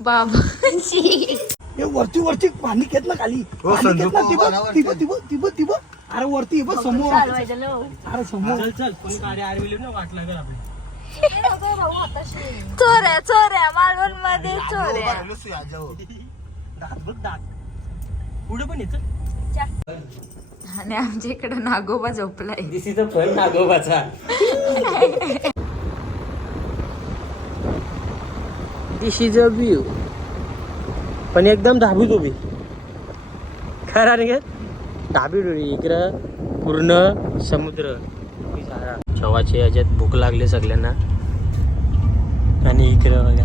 बाबाची हे वरती वरती पाणी घेत ना खाली. हो, पाणी घेत ना संदूक अरे वरती हे. बघ समोर. चालवायचं लो. अरे समोर चोऱ्या चोऱ्या मालवणमध्ये चोऱ्या. पुढे पण येतं आणि आमच्या इकडे नागोबा झोपलाय. This is a fun नागोबाचा. Is a view पण एकदम धाबीत उभी. खरा रे धाबीत उभी. इकडं पूर्ण समुद्र. चवाचे याच्यात भूक लागली सगळ्यांना. आणि इकडं बघा.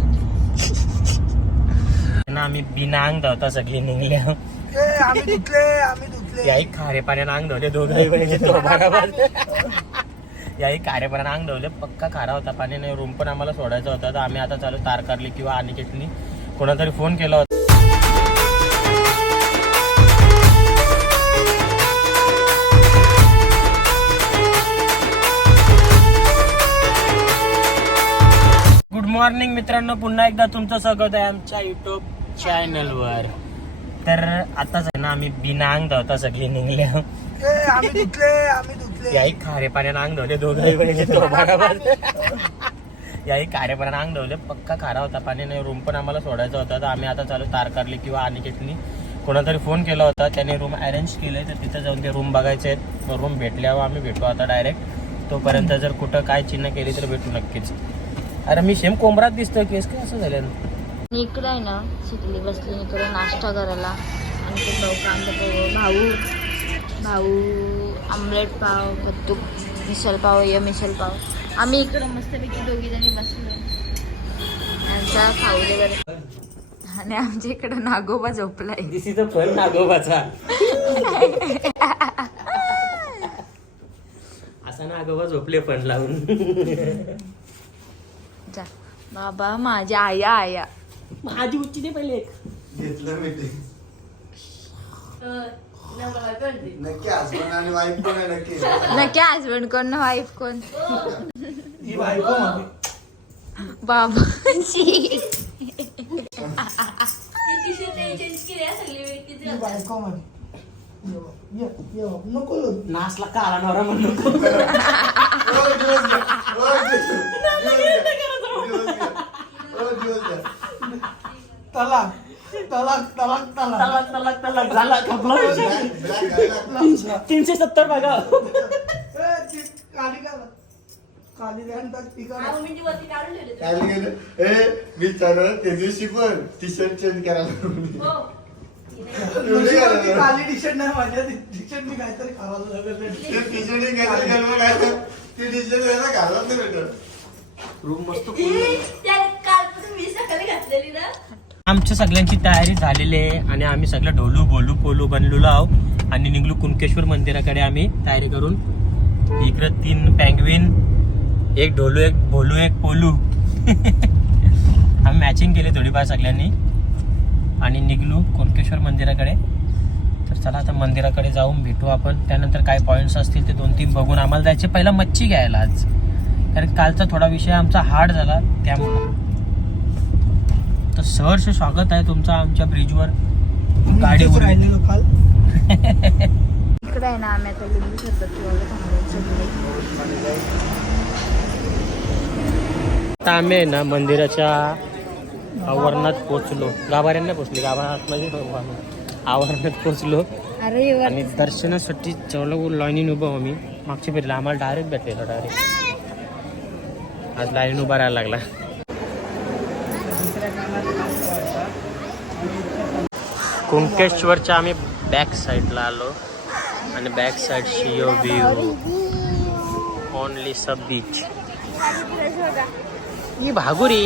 ना आम्ही बिना अंग धावता सगळी निघल्या ए, आम्ही धुतले आम्ही धुतले. खारे पाण्यानं अंग धवले तो बरोबर. याही कार्यपणाने अंग धवले पक्का खारा होता. पाण्याने रूम पण आम्हाला सोडायचा होता. तर आम्ही आता चालू तारकारली किंवा अनिकेतनी कोणातरी फोन केला होता. गुड मॉर्निंग मित्रांनो. पुन्हा एकदा तुमचं स्वागत आहे आमच्या युट्यूब चॅनलवर तर आताच आहे ना आम्ही बिना अंग धावता सगळी निघल्या आम्ही आम्ही याही खारे पाण्यानं अंग धवले दोघंही बहिणी तो बरोबर याही खारे पाण्यानं अंग धवले पक्का खारा होता. पाण्याने रूम पण आम्हाला सोडायचा होता. तर आम्ही आता चालू तारकारली किंवा अनिकेतनी कोणातरी फोन केला होता. त्याने रूम अरेंज केले तर तिथं जाऊन ते रूम बघायचे आहेत रूम भेटल्यावर आम्ही भेटू आता डायरेक्ट तोपर्यंत जर कुठं काय चिन्ह केली तर भेटू नक्कीच. अरे मी सेम कोंबरात दिसतोय. केस काय असं झालं आणि इकडे आहे ना शिकली बसली. इकडे नाश्ता करायला. आणि भाऊ भाऊ भाऊ आमलेट पाव कत्तूक मिसल पाव या मिसल पाव. आम्ही इकडे मस्तपैकी दोघी जणी बसलो. यांचा खाऊ दे बरं. आणि आमच्या इकडे नागोबा झोपलाय. दिस इज अ फन नागोबाचा. असा नागोबा झोपले फन लावून. जा. बाबा माझ्या आया आया माझी उच्ची दे पहिले घेतलं मी ते. नक्की हसबंड आणि वाईफ पण आहे नक्की नक्की हजबंड कोण ना वाईफ कोण ही बायको माझी बाबाची ही बायको माझी ये बघ, ये, ये बघ. नको लढू. नासला काळा नवरा म्हणून रोज दिवस घ्या. रोज दिवस घ्या. दिवस घ्या. रोज दिवस घ्या. तलाक तलाक तलाक तलाक. तलाक तलाक तलाक. झाला खपला विषय. घालायला. तीनशे सत्तर बघा. ती काली काली ती काय गेलं? ए, मी त्या दिवशी पण टी शर्ट चेंज करायला तुझी वरती काली टी शर्ट नाही माझ्या. टी शर्ट मी काहीतरी खावायला लागलं ते टी शर्ट ते टी शर्ट घालायला घालत नाही भेटत. रूम मस्त आमच्या सगळ्यांची तयारी झालेली आहे आणि आम्ही सगळं ढोलू बोलू पोलू बनलेलो आहोत. आणि निघलो कुणकेश्वर मंदिराकडे आम्ही तयारी करून. इकडं तीन पँगविन एक ढोलू एक भोलू एक पोलू. आम्ही मॅचिंग केली थोडीफार सगळ्यांनी. आणि निघलो कुणकेश्वर मंदिराकडे. तर चला आता मंदिराकडे जाऊन भेटू आपण. त्यानंतर काय पॉईंट्स असतील ते दोन तीन बघून. आम्हाला जायचे पहिला मच्छी घ्यायला आज. कारण कालचा थोडा विषय आमचा हार्ड झाला त्यामुळं. तर सहर्ष स्वागत आहे तुमचं आमच्या ब्रिजवर. गाडीवर राहिलेलं काल. इकडे आहे ना आम्ही आता लिंबू सरबत आता आम्ही आहे ना मंदिराच्या आवारणात पोचलो गाभाऱ्यांना पोचले गाभारात म्हणजे आवारणात पोचलो आणि दर्शनासाठी जेवढं लाईनीन उभं आम्ही. मागच्या फिरला आम्हाला डायरेक्ट भेटलेलं डायरेक्ट आज लाईन उभा राहायला लागला. कुंकेश्वरच्या आम्ही बॅक साईडला आलो. आणि बॅक साईड शिओ व्ह्यू ओनली सब बीच ही भागुरी.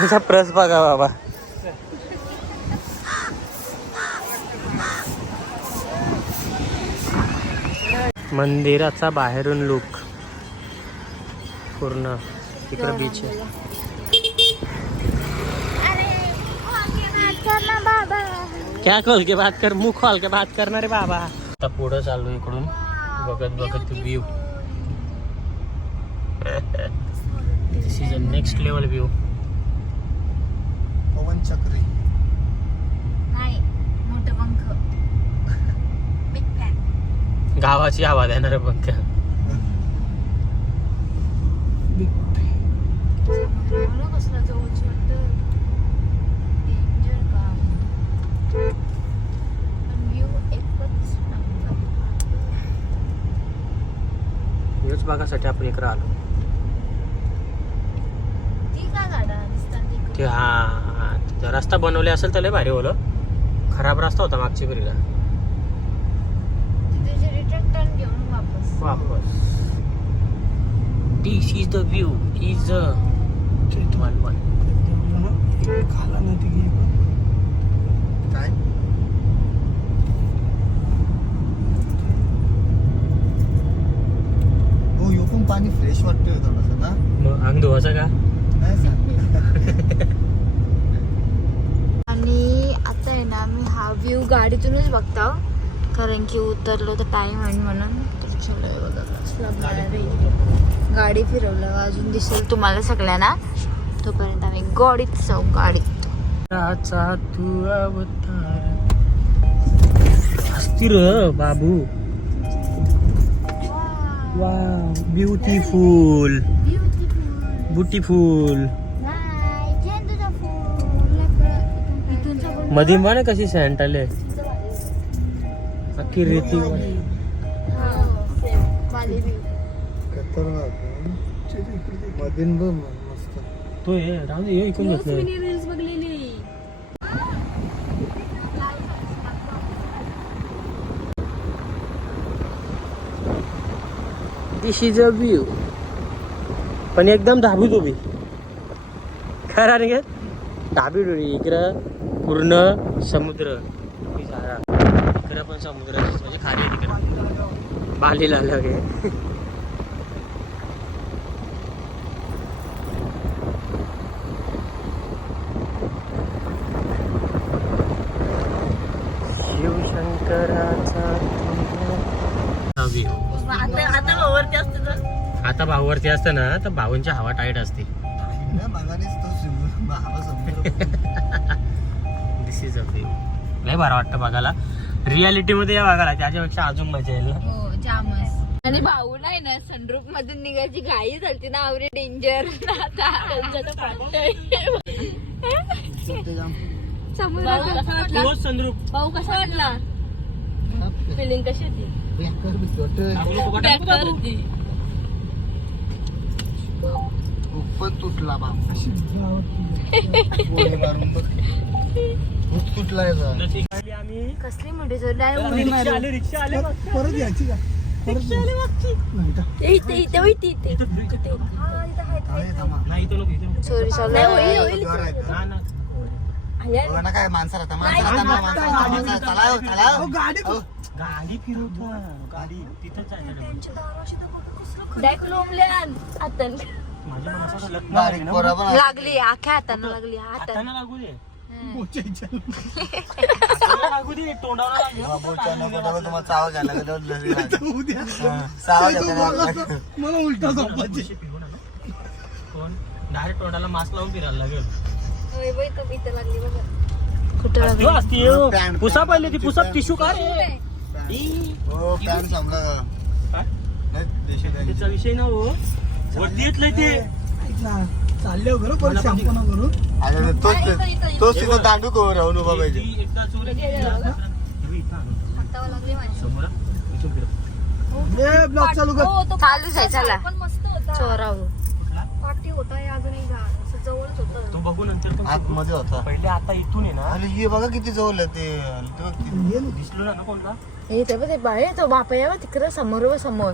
तुझा प्रस बघा बाबा. मंदिराचा बाहेरून लुक पूर्ण. तिकडं बीच आहे. क्या खोल के बात कर मुख खोल के बात करणार रे बाबा. आता पुढं चालू इकडून. बघत बघत व्ह्यू नेक्स्ट लेवल व्ह्यू पवन चक्री. नाही मोठं पंख. गावाची आवाज येणार पंख समुद्रावर कसला जवळच वाटतं डेंजर काम पण व्ह्यू एकच नंबर बघासाठी आपण इकडे आलो. ती हा रस्ता बनवले असेल तर लय भारी बोल खराब रस्ता होता मागची पिढीला. वापस. वापस. This is the view is one one खाला नाही. काय? हो यो पण फ्रेश वाटतोय थोडस ना? मग अंग धुवायचा का? नाही सांग. आणि आता आहे ना मी हा व्ह्यू गाडीतूनच बघतो कारण की उतरलो तर टाइम आहे म्हणून. हे. गाडी फिरवलं. अजून दिसेल तुम्हाला सगळ्यांना. तोपर्यंत आम्ही गाडीत जाऊ गाडीत. राचा तू अवतार. अस्थिर बाबू. वा ब्युटिफुल ब्युटिफुलमध्ये पण कशी सँट आले अख्खी रेती तो हे राहून इकडून घेतलं दिस इज अ व्ह्यू पण एकदम धाबीत उभी. खरा नाही घेत धाबी डोळी इकडं पूर्ण समुद्र. इकडं पण समुद्र. म्हणजे खाली तिकडं. बालीला लगे शिवशंकराचा व्ह्यू आता भाऊवरती असतं ना तर भाऊंची हवा टाईट असते. दिस इज अ लय बरं वाटतं बघायला. रियालिटी मध्ये या बघायला त्याच्यापेक्षा अजून मजा येईल ना. हो जामच. आणि भाऊ नाही ना सनरूप मधून निघायची घाई झाली ना आवरे डेंजर समुद्रात संद्रूप भाऊ कसा वाटला? फिलिंग कशी होती? पण तुटला बा गोळी मारून बघ खूप तुटला याचा आम्ही कसली मोठी जोर डायरेक्ट उडी मारू आले रिक्षा आले बघ. परत यायची का परत यायची. नाही का? इथे इथे इथे इथे आहे, थांबा. नाही इथं नको इथं नको. सॉरी सॉरी जोर आहे. ना, ना. बघा ना काय माणसं राहता माणसं राहता ना, माणसं राहता, माणसं राहता. चला हो, चला अहो, हो. गाडी अहो, गाडी फिरवतो गाडी तिथंच आहे ना. डायरेक्ट लोंबल्यान हातान माझ्या पण असं लग्न बारीक आहे ना. पोरं पण असतात. लागली आख्या हातानं लागली हातान हातानं लागू दे. हातानं लागू दे लागू. बाबूच्या नको नको तुम्हाला चाव घ्यायला लागेल, रोज लरी लागेल. उद्या हा, चाव ते तू घ्यायला बोलला लागेल. तर मला उलटा झोपायचे पैसे फिरवू नका. कोण डायरेक्ट तोंडाला मास्क लावून फिरायला लागेल कुठं लागली ह्यो असती ह्यो. पॅन्ट, पुसा पॅन्ट. पहिले ती पुसा टिश्यू का रे ई. हो पॅन संपला का? काय? नाही, देशी पॅन. त्याचा विषय ना हो वरती येतलंय ते. ऐक ना चालले हो परत शॅम्पू ना करून अरे तोच तोच तिथं दांडू कवर राहून उभा पाहिजे. ती एकदा चोर- तुम्ही इथं आणू. समोर आ. इथून फिरव. ए ब्लॉक चालू कर. चालूच आहे चला चोराव. तो बघू नंतर पण आतमध्ये होता. पहिले आता इथून आहे ना. अरे हे बघा किती जवळ आहे ते. ते बघ किती- ये ना. दिसलो ना कोणता? हे ते बघ ते बाळे तो बाप आहे बघ तिकडे समोर व समोर.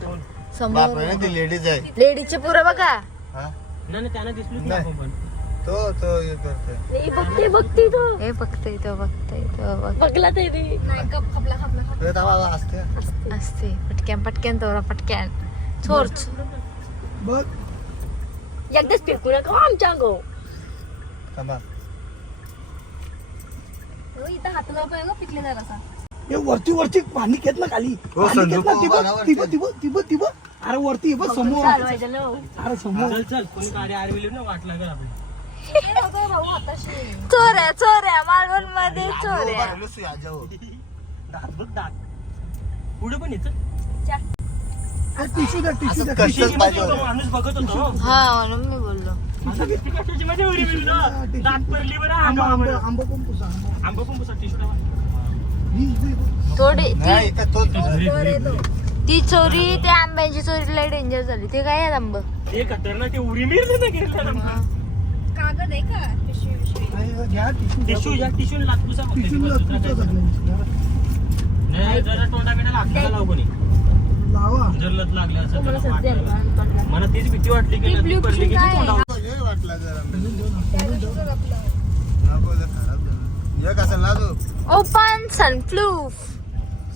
बापरे ना ती लेडीज आहे. लेडीचे पुरं बघा. हा? नाही नाही, त्यांना दिसलो की नाही. आपण. पण तो तो हे करतोय. हे बघते बघते तो. हे तो तो बघ. बघला ते असते. असते. पटक्यान पटक्यान तोरा पटक्यान. चोर बघ. एकदाच फेकू नका आमच्या अंगो. थांबा. हे वरती वरती पाणी घेत ना खाली. हो, पाणी घेत ना टिबक टिबक टिबक अरे वरती ये बघ समोर. चालवायचं लो. अरे समोर. चल चल कोणी गाडी आरविली ना वाट लागेल आपली. चोऱ्या चोऱ्या मालवणमध्ये चोऱ्या. दात बघ दात. पुढे पण येत. टिश्यू द्या टिश्यू द्या कशाच पाहिजे होतं? माणूस बघत होतो. हा म्हणून मी बोललो. किती मजा. दात पडली बरं आंबा. आंबा आंबा पण पुसा आंबा. आंबा पण पुसा टिशू. थोडी ती ती. चोरी त्या आंब्याची चोरी लय डेंजर झाली. ते काय आंब? ते खतरनाक ते ना कागद आहे का? टिश्यू. टिश्यू. नाही जरा तोंडाकडे लागला लाव कोणी. लावा. लागली असं. मला तीच भीती वाटली की लत पडली की ती तोंडावर वाटला जरा. नको जर खराब झालं. एक असेल ना तो ओपन सनप्लूफ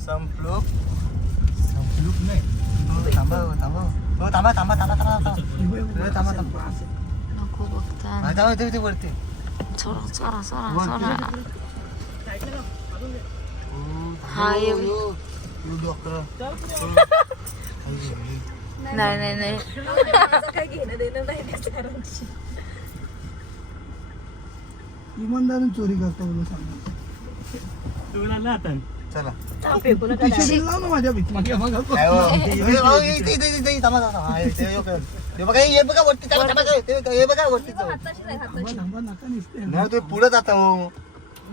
संपलो संपलूक नाही हो, थांबा हो, थांबा हो. हो, थांबा थांबा थांबा थांबा थांबा ए, थांबा थांबा नको बघता हा, थांबा इथे इथे वरती चोरा चोरा चोरा वरती. चोरा हो, हा, ये. हो, हो. हो, डोकरं. नाही नाही नाही इमानदारीने चोरी करता बोलून सांगा चला टिश्यू लाव ना माझ्या भीत मागे बघा. काय हो? ए, हो, इथे इथे इथे इथे. थांबा थांबा हा, इथे, हे बघा. हे बघा हे बघा वरती थांबा, थांबा, ते बघा, हे बघा वरती जाऊ. थांबा, थांबा, नका निसते. नाही तुम्ही पुढे जाता हो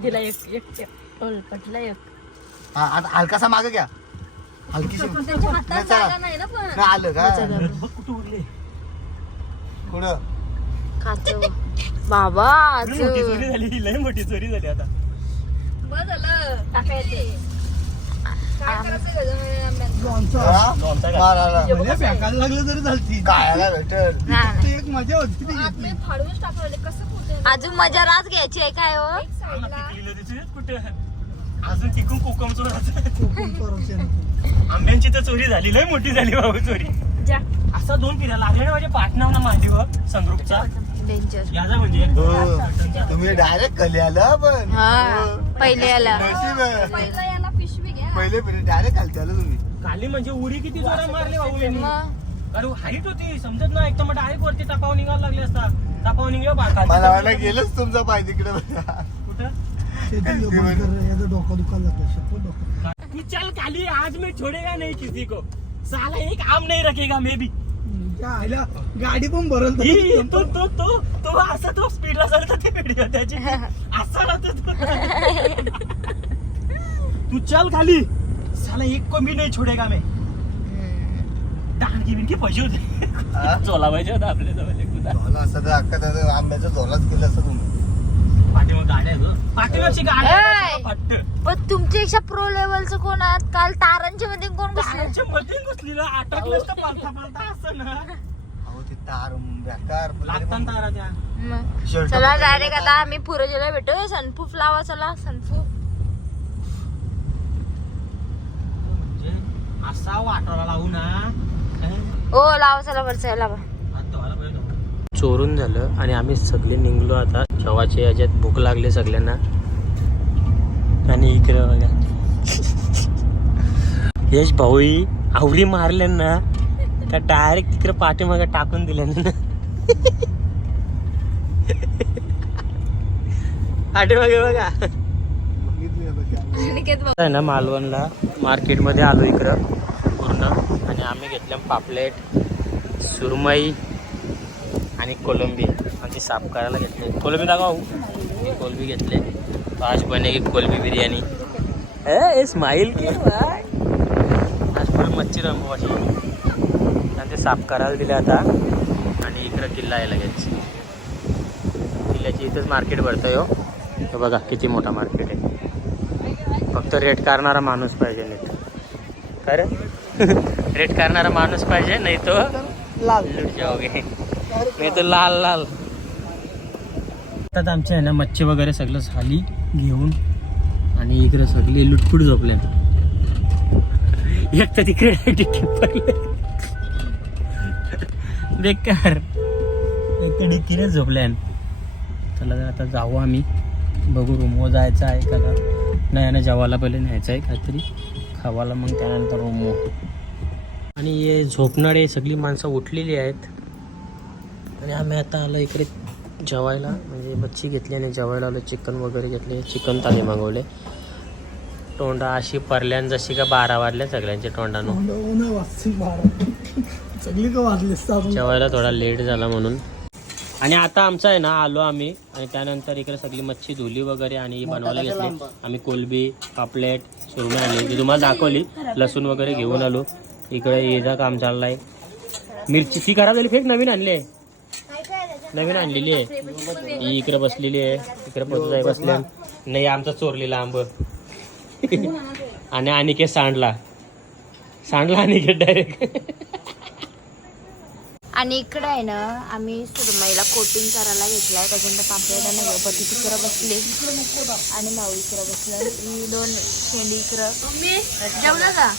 दिला एक एक टोल पटला एक हा आता हलकासा मागे घ्या हलकीशी नाही, चला. नाही आलं का बघ कुठं उडले पुढं काच बाबा मोठी चोरी झाली लय मोठी चोरी झाली आता. हा? भले फेकायला लागलं तरी खायला भेटल. एक मजा होती ती घेतली. अजून मजा रात घ्यायची आहे काय हो? पिकलेलं कुठे? अजून तिकून कोकम. आंब्यांची तर चोरी झाली. लय मोठी झाली बाबू चोरी. असा दोन फिरा लागले ना माझ्या पाटणाव ना मांडीवर संग्रुपचा? डेंजर म्हणजे. हो. तुम्ही डायरेक्ट खाली आला पण. पहिले आला. पहिले पहिले डायरेक्ट खालते आलं तुम्ही. खाली म्हणजे उरी किती जोरा मारली मग? अरे हाईट होती समजत नाही. एक तर मग डायरेक्ट वरती टापाव निघायला लागले असता टापाव निघा मला वाटलं गेलंच तुमचा पाय तिकडे कुठं? डोकं दुखायला लागलं चल खाली आज मैं छोड़ेगा नहीं किसी को. साला एक आम नहीं रखेगा मैं भी त्या आईला गाडी पण भरल ही, तो तो तो तो असा तो स्पीडला चालतो ते व्हिडिओ त्याची असा राहतो तो. तू चल खाली साला एक को भी नहीं छोड़ेगा मैं डाणकी बिणकी पैसे होते चोला पाहिजे होता आपल्या जवळ एक. झोला असं तर अख्खा त्याचं आंब्याचा झोलाच केलं असं तुम्ही पाठीमाग गाड्या आहेत हो. पाठीमागची गाडी ऐ! फट्ट पण तुमच्यापेक्षा प्रो लेवलचं कोण आहात? काल तारांच्या मध्ये कोणमध्ये घुसली ना अटकलं असतं पालथा पालथा असं ना. अहो ते तार बेकार लागतात तारा त्या मग शर्ट चला डायरेक्ट आता आम्ही पुरजेला भेटू. सनपूफ लावा चला सनपूफ म्हणजे असा वाटायला लावू ना. ओ लावा चला वरचा लावा. चोरून झालं आणि आम्ही सगळे निघलो आता. जेवाचे याच्यात भूक लागली सगळ्यांना. आणि इकडे बघा. यश भाऊई आवडी मारल्या ना का डायरेक्ट तिकडे पाठीमागे टाकून दिल्या ना. पाठीमागे बघा. ना मालवणला मार्केटमध्ये आलो इकडं पूर्ण. आणि आम्ही घेतल्या पापलेट सुरमई आणि कोलंबी. आणि साफ करायला घेतले. कोलंबी दाखवा कोलंबी घेतले. आज बनेगी कोलंबी बिर्याणी ए स्माईल की आज पूर्ण मच्छी रंगू अशी आणि ते साफ करायला दिले आता आणि इकडं किल्ला आहे लगेच. किल्ल्याची इथंच मार्केट भरतंय हो. हे बघा किती मोठा मार्केट आहे. फक्त रेट करणारा माणूस पाहिजे नीट. काय रे? रेट करणारा माणूस पाहिजे नाही तो लाल. जाओगे नाही तर लाल लाल. आता आमच्या आहे ना मच्छी वगैरे सगळं झाली. घेऊन आणि इकडे सगळे लुटफुट झोपले एक तर तिकडे टिप्परले बेकार. एक तर डिक्कीने झोपले चला तर आता जाऊ आम्ही. बघू रूमवर जायचं आहे का का नाही आणि जेवायला पहिले न्यायचं आहे काहीतरी. खावायला मग त्यानंतर रूमवर आणि हे झोपणारे सगळी माणसं उठलेली आहेत. आणि आम्ही आता आलो इकडे जेवायला म्हणजे मच्छी घेतली आणि जेवायला आलो चिकन वगैरे घेतले चिकन थाली मागवले. तोंडा अशी परल्यान जशी का बारा वाजल्या सगळ्यांच्या तोंडानं. सगळी का वाजली जेवायला थोडा लेट झाला म्हणून. आणि आता आमचं आहे ना आलो आम्ही. आणि त्यानंतर इकडे सगळी मच्छी धुली वगैरे आणि बनवायला घेतली. आम्ही कोलबी पापलेट सुरमई आणली. ती तुम्हाला दाखवली. लसूण वगैरे घेऊन आलो. इकडे येजा काम चाललाय. मिरची ती खराब झाली फेक नवीन आणली. आहे नवीन आणलेली आहे. ही इकडे बसलेली आहे. इकडे पोहोच बसले नाही आमचा चोरलेला आंब आणि अनिकेत सांडला. सांडला अनिकेत डायरेक्ट आणि इकडे आहे ना आम्ही सुरमईला कोटिंग करायला घेतलाय. त्याच्यानंतर पापलेट आणि गणपती तिकडं बसले. आणि भाऊ इकडं बसले ही दोन शेंडी इकडं. जेवलं का?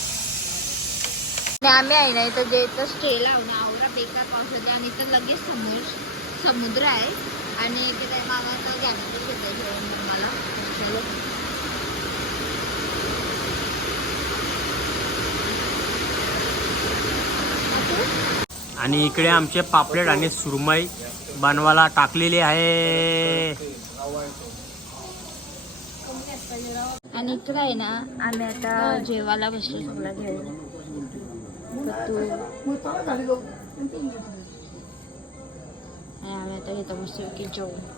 आणि आम्ही आहे ना इथं जे इथं स्टे लावून आवरा बेकार पाऊस होते. आणि इथं लगेच समुद्र समुद्र आहे आणि इथे काय मामाचं घ्यायचं शेत आहे जेवण मला. चलो. आणि इकडे आमचे पापलेट आणि सुरमई बनवायला टाकलेली आहे. आणि इकडं आहे ना आम्ही आता जेवायला बसलो सगळं. घेऊन कत्तू आणि आम्ही आता इथं मस्त की जेवू